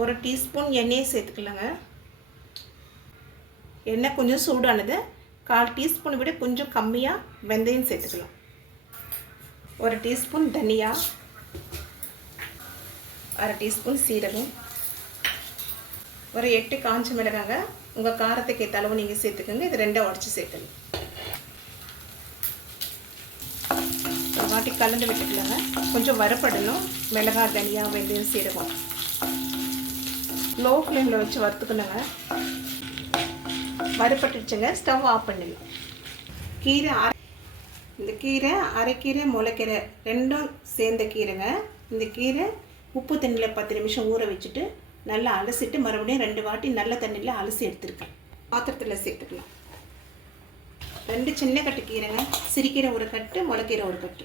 1 teaspoon எண்ணெயை சேர்த்துக்கலாங்க. எண்ணெய் கொஞ்சம் சூடானது. 1/4 டீஸ்பூனை விட கொஞ்சம் கம்மியாக வெந்தயம் சேர்த்துக்கலாம். 1 டீஸ்பூன் தனியா, 1/2 டீஸ்பூன் சீரகம், ஒரு 8 காஞ்ச மிளகாங்க. உங்கள் காரத்துக்கு ஏற்ற அளவு நீங்கள் சேர்த்துக்கோங்க. இது 2 உடச்சி சேர்த்துங்க. ஒரு வாட்டி கலந்து விட்டுக்கலாங்க. கொஞ்சம் வறுப்படணும். மிளகாய், தனியா, வெந்தயம், சீரகம் லோ ஃப்ளேமில் வச்சு வறுத்துக்கணுங்க. வறுப்பட்டுச்சுங்க. ஸ்டவ் ஆஃப் பண்ணிடலாம். கீரை இந்த கீரை அரைக்கீரை, முளைக்கீரை ரெண்டும் சேர்ந்த கீரைங்க. இந்த கீரை உப்பு தண்ணியில் 10 நிமிஷம் ஊற வச்சுட்டு நல்லா அலசிட்டு மறுபடியும் 2 வாட்டி நல்ல தண்ணியில் அலசி எடுத்துருக்கேன். பாத்திரத்தில் சேர்த்துக்கலாம். 2 சின்ன கட்டு கீரைங்க. சிறுக்கீரை 1 கட்டு, முளைக்கீரை 1 கட்டு.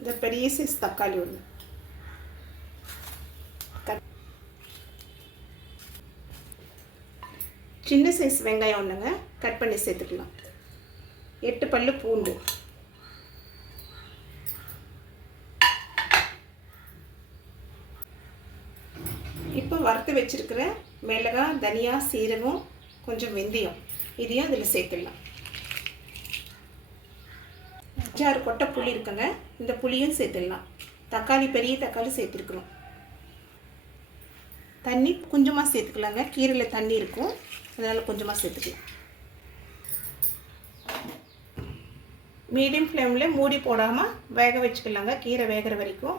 இந்த பெரிய சைஸ் தக்காளி 1 சின்ன சைஸ் வெங்காயம் 1ங்க. கட் பண்ணி சேர்த்துக்கலாம். 8 பல்லு பூண்டு, இப்போ வறுத்து வச்சிருக்கிற மிளகாய், தனியா, சீரகம், கொஞ்சம் வெந்தயம் இதையும் அதில் சேர்த்துடலாம். 5-6 கொட்டை புளி இருக்குங்க. இந்த புளியும் சேர்த்துடலாம். தக்காளி, பெரிய தக்காளி சேர்த்துருக்குறோம். தண்ணி கொஞ்சமாக சேர்த்துக்கலாங்க. கீரையில் தண்ணி இருக்கும், அதனால் கொஞ்சமாக சேர்த்துக்கலாம். மீடியம் ஃப்ளேமில் மூடி போடாமல் வேக வச்சுக்கலாங்க. கீரை வேகிற வரைக்கும்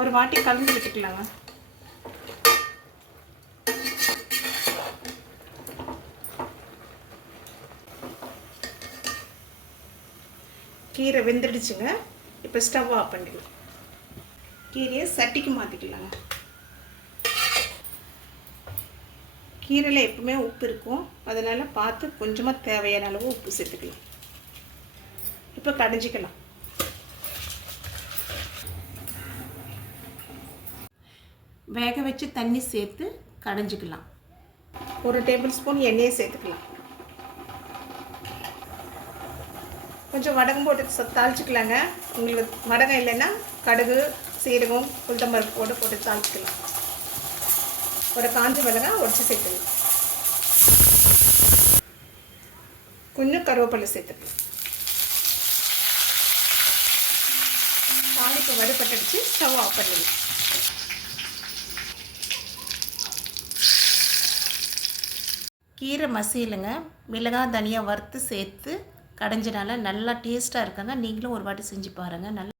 ஒரு வாட்டி கலந்து விட்டுக்கலாங்க. கீரை வெந்துடுச்சுங்க. இப்போ ஸ்டவ் ஆஃப் பண்ணிடலாம். கீரையை சட்டிக்கு மாற்றிக்கலாங்க. கீரையில் எப்பவுமே உப்பு இருக்கும், அதனால் பார்த்து கொஞ்சமாக தேவையான அளவு உப்பு சேர்த்துக்கலாம். இப்போ கடைஞ்சிக்கலாம். வேக வச்சு தண்ணி சேர்த்து கடைஞ்சிக்கலாம். 1 டேபிள் ஸ்பூன் எண்ணெயை சேர்த்துக்கலாம். கொஞ்சம் வடகம் போட்டு தாளிச்சிக்கலாங்க. உங்களுக்கு வடகம் இல்லைன்னா கடுகு, சீரகம், உளுத்தம்பருப்பு போட்டு தாளிச்சிக்கலாம். ஒரு காஞ்ச மிளகாய் உடச்சி சேர்த்துக்கலாம். கொஞ்சம் கருவேப்பிலை சேர்த்துக்கலாம். தாளிப்பு வறுபட்டுடுச்சு. ஸ்டவ் ஆஃப் பண்ணிடலாம். கீரை மசியலுங்க. மிளகாய், தனியாக வறுத்து சேர்த்து கடைஞ்சனால நல்லா டேஸ்ட்டாக இருக்காங்க. நீங்களும் ஒரு வாட்டி செஞ்சு பாருங்கள். நல்லா